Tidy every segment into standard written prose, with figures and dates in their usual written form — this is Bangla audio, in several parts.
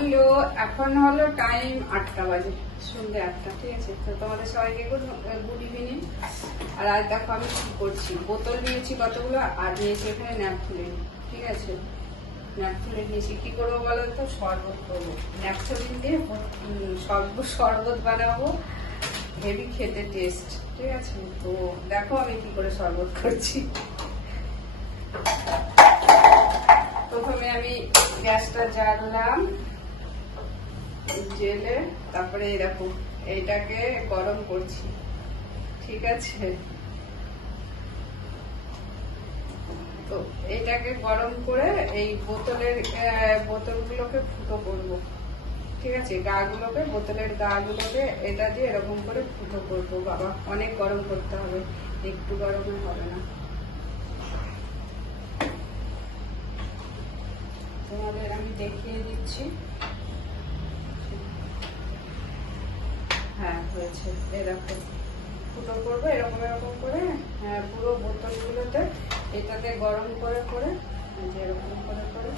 হ্যালো, এখন হলো টাইম 8টা বাজে, সন্ধ্যে 8টা। ঠিক আছে, তো তোমাদের সবাইকে গুড ইভিনিং। আর আজ দেখো আমি কি করছি, বোতল নিয়েছি কতগুলো, আর নিয়েছি এখানে ন্যাপথলিন। ঠিক আছে, ন্যাপথলিন নিয়েছি, কি করবো বলো তো, শরবত করবো। ন্যাপথলিন দিয়ে শরবত বানাবো, হেভি খেতে টেস্ট। ঠিক আছে, তো দেখো আমি কি করে শরবত করছি। প্রথমে আমি গ্যাসটা জ্বাললাম, জেলে তারপরে দেখো এইটাকে গরম করছি। ঠিক আছে, তো এইটাকে গরম করে এই বোতলগুলোকে ফুটো করব। ঠিক আছে, বোতলের গা গুলোকে এটা দিয়ে এরকম করে ফুটো করবো। বাবা, অনেক গরম করতে হবে, একটু গরমে হবে না। তোমাদের আমি দেখিয়ে দিচ্ছি। হ্যাঁ, হয়েছে। এরকম ফুটো করবো, এরকম এরকম করে পুরো বোতলগুলোতে এটাতে গরম করে করে এরকম করে করে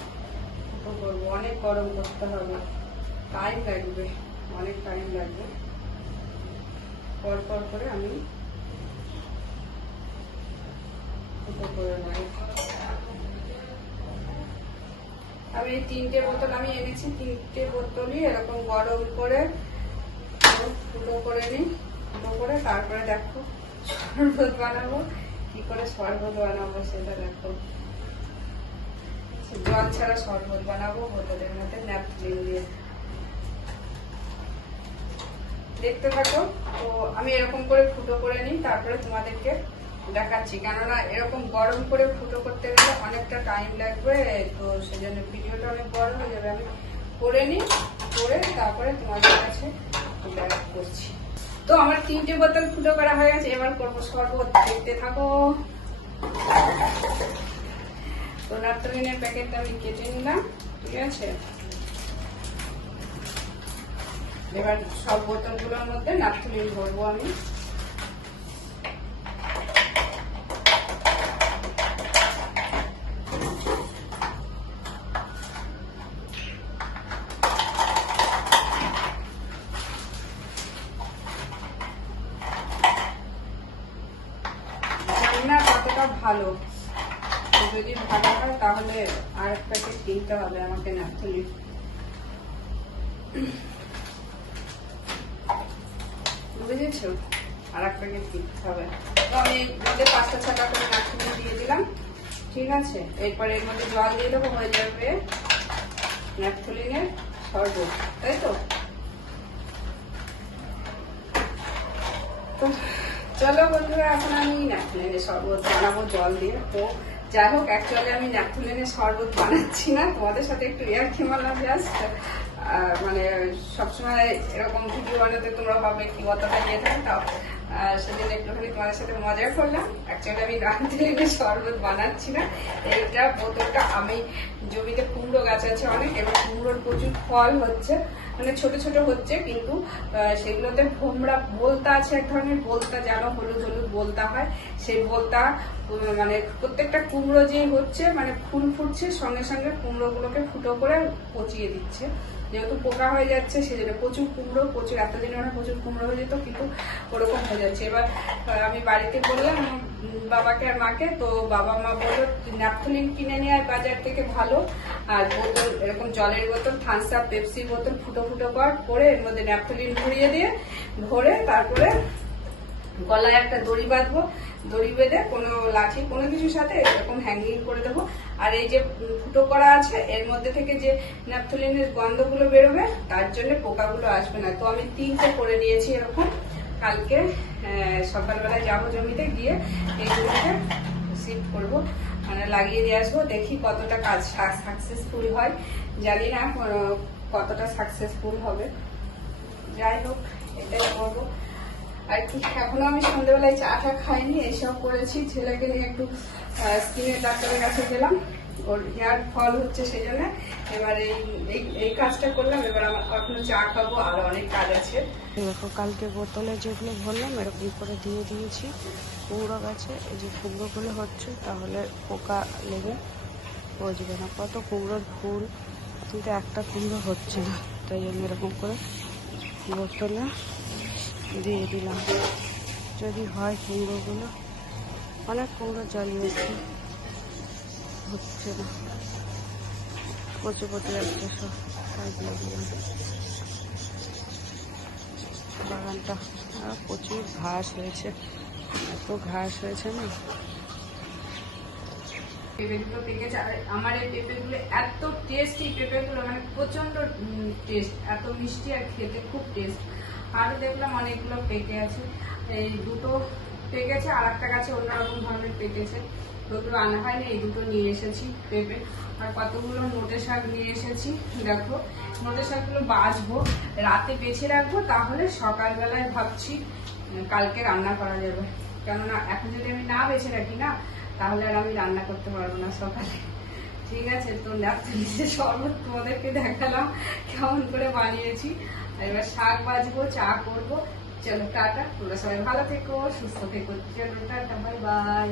ফুটো করবো। অনেক গরম করতে হবে, টাইম লাগবে, অনেক টাইম লাগবে। পর পর করে আমি ফুটো করে নেব। আমি এই 3টে বোতল আমি এনেছি, 3টে বোতলই এরকম গরম করে ফুটো করে নিই। ফুটো করে তারপরে দেখো শরবত বানাবো। কি করে শরবত বানাবো সেটা দেখো। জল ছাড়া শরবত বানাবো বোতলের মধ্যে ন্যাপথলিন দিয়ে। দেখতে থাকো। তো আমি এরকম করে ফুটো করে নিই, তারপরে তোমাদেরকে দেখাচ্ছি। কেননা এরকম গরম করে ফুটো করতে গেলে অনেকটা টাইম লাগবে, তো সেজন্য ভিডিওটা অনেক বড় হয়ে যাবে। আমি করে নিই, করে তারপরে তোমাদের কাছে করছি। তো আমার 3টে বোতল ফুটো করা হয়ে গেছে, এবার করবো শরবত। দেখতে থাকো। তো ন্যাপথলিনের প্যাকেটটা আমি কেটে নিলাম। ঠিক আছে, এবার সব বোতলগুলোর মধ্যে ন্যাপথলিন ভরবো আমি। না কতটা ভালো, যদি ভালো হয় তাহলে আর এক প্যাকেট কিনতে হবে আমাকে ন্যাপথলিন। বুঝেছো, আর এক প্যাকেট কিনতে হবে। তো আমি এর মধ্যে 5টা-6টা করে ন্যাপথলিন দিয়ে দিলাম। ঠিক আছে, এরপরে এর মধ্যে জল দিয়ে দেবো, হয়ে যাবে ন্যাপথলিনের শরবত, তাই তো। তো চলো বন্ধুরা, এখন আমি ন্যাপথলিনের শরবত বানাবো জল দিয়ে। তো যাই হোক, অ্যাকচুয়ালি আমি ন্যাপথলিনের শরবত বানাচ্ছি না, তোমাদের সাথে একটু ইয়ার্কি মারলাম জাস্ট। মানে সবসময় এরকম ভিডিও বানাতে তোমরা ভাবে কি কতটা ইয়ে থাকে, তাও সেদিন একটুখানি তোমাদের সাথে মজা করলাম। অ্যাকচুয়ালি আমি ন্যাপথলিনের শরবত বানাচ্ছি না। এইটা বোতলটা আমি জমিতে কুমড়ো গাছ আছে অনেক, এবার কুমড়োর প্রচুর ফল হচ্ছে, মানে ছোট ছোট হচ্ছে, কিন্তু সেগুলোতে ভোমরা বলতা আছে, এক ধরনের বলতা, জানো, হলুদ হলুদ বলতা হয়। সেই বলতা মানে প্রত্যেকটা কুমড়ো যে হচ্ছে, মানে ফুল ফুটছে, সঙ্গে সঙ্গে কুমড়ো গুলোকে ফুটো করে পচিয়ে দিচ্ছে। যেহেতু পোকা হয়ে যাচ্ছে সেজন্য প্রচুর কুমড়ো, প্রচুর, এতদিন ওরা প্রচুর কুমড়ো হয়ে যেত, কিন্তু ওরকম হয়ে যাচ্ছে। এবার আমি বাড়িতে বললাম বাবাকে আর মাকে, তো বাবা মা বললো ন্যাপথলিন কিনে নিয়ে আয় বাজার থেকে ভালো, আর বোতল এরকম জলের বোতল, থামস আপ, পেপসির বোতল ফুটো ফুটো করে এর মধ্যে ন্যাপথলিন ভরিয়ে দিয়ে ভরে তারপরে গলায় একটা দড়ি বাঁধবো, দড়ি বেঁধে কোনো লাঠি কোনো কিছুর সাথে এরকম হ্যাঙ্গিং করে দেবো। আর এই যে ফুটো করা আছে এর মধ্যে থেকে যে ন্যাপথলিনের গন্ধগুলো বেরোবে, তার জন্য পোকাগুলো আসবে না। তো আমি 3টে করে নিয়েছি এরকম। কালকে সকালবেলায় যাবো জমিতে, গিয়ে এইগুলোকে শিফট করবো, মানে লাগিয়ে দিয়ে আসবো। দেখি কতটা কাজ সাকসেসফুল হয়, জানি না কতটা সাকসেসফুল হবে। যাই হোক, এটাই করবো আর কি। এখনো আমি সন্ধ্যেবেলায় চাটা খাইনি, এইসব করেছি। ছেলেকে নিয়ে একটু স্কিনের ডাক্তারের কাছে গেলাম, ওর হেয়ার ফল হচ্ছে সেই জন্য। এবার এই কাজটা করলাম, এবার আমার এখনো চা খাবো, আর অনেক কাজ আছে। দেখো, কালকে বোতলে যেগুলো ভরলাম এরকম করে দিয়ে দিয়েছি কুমড়ো গাছে। এই যে কুমড়োগুলো হচ্ছে, তাহলে পোকা লেগে বসবে না। কত কুমড়োর ফুল কিন্তু একটা কুমড়ো হচ্ছে না, তাই আমি এরকম করে বোতলে দিয়ে দিলাম। যদি হয় কুমড়োগুলো, অনেক কুমড়ো জ্বালিয়েছি, হচ্ছে না, পচে পচে যাচ্ছে সব, তাই দিয়ে দিলাম। বাগানটা প্রচুর ঘাস হয়েছে, এত ঘাস হয়েছে না। পেঁপেগুলো পেকেছে, আর আমার এই পেঁপেগুলো এত টেস্টি, পেঁপেগুলো মানে প্রচন্ড টেস্ট, এত মিষ্টি আর খেতে খুব টেস্ট। আরও দেখলাম অনেকগুলো পেকে আছে, এই দুটো পেকেছে, আর একটা গাছে অন্যরকম ধরনের পেকেছে, ওগুলো আনা হয়নি, এই দুটো নিয়ে এসেছি পেঁপে। আর কতগুলো নোটে শাক নিয়ে এসেছি, দেখো নোটে শাকগুলো বাছবো, রাতে বেছে রাখবো, তাহলে সকালবেলায় ভাবছি কালকে রান্না করা যাবে। কেননা এখন যদি আমি না বেছে রাখি না, তাহলে আর আমি রান্না করতে পারবো না সকালে। ঠিক আছে, তো ন্যাপথলিনের শরবত তোমাদেরকে দেখালাম কেমন করে বানিয়েছি। আর এবার শাক বাজবো, চা করবো। চলো টাটা, তোমরা সবাই ভালো থেকো, সুস্থ থেকো। চলো টাটা, বাই বাই।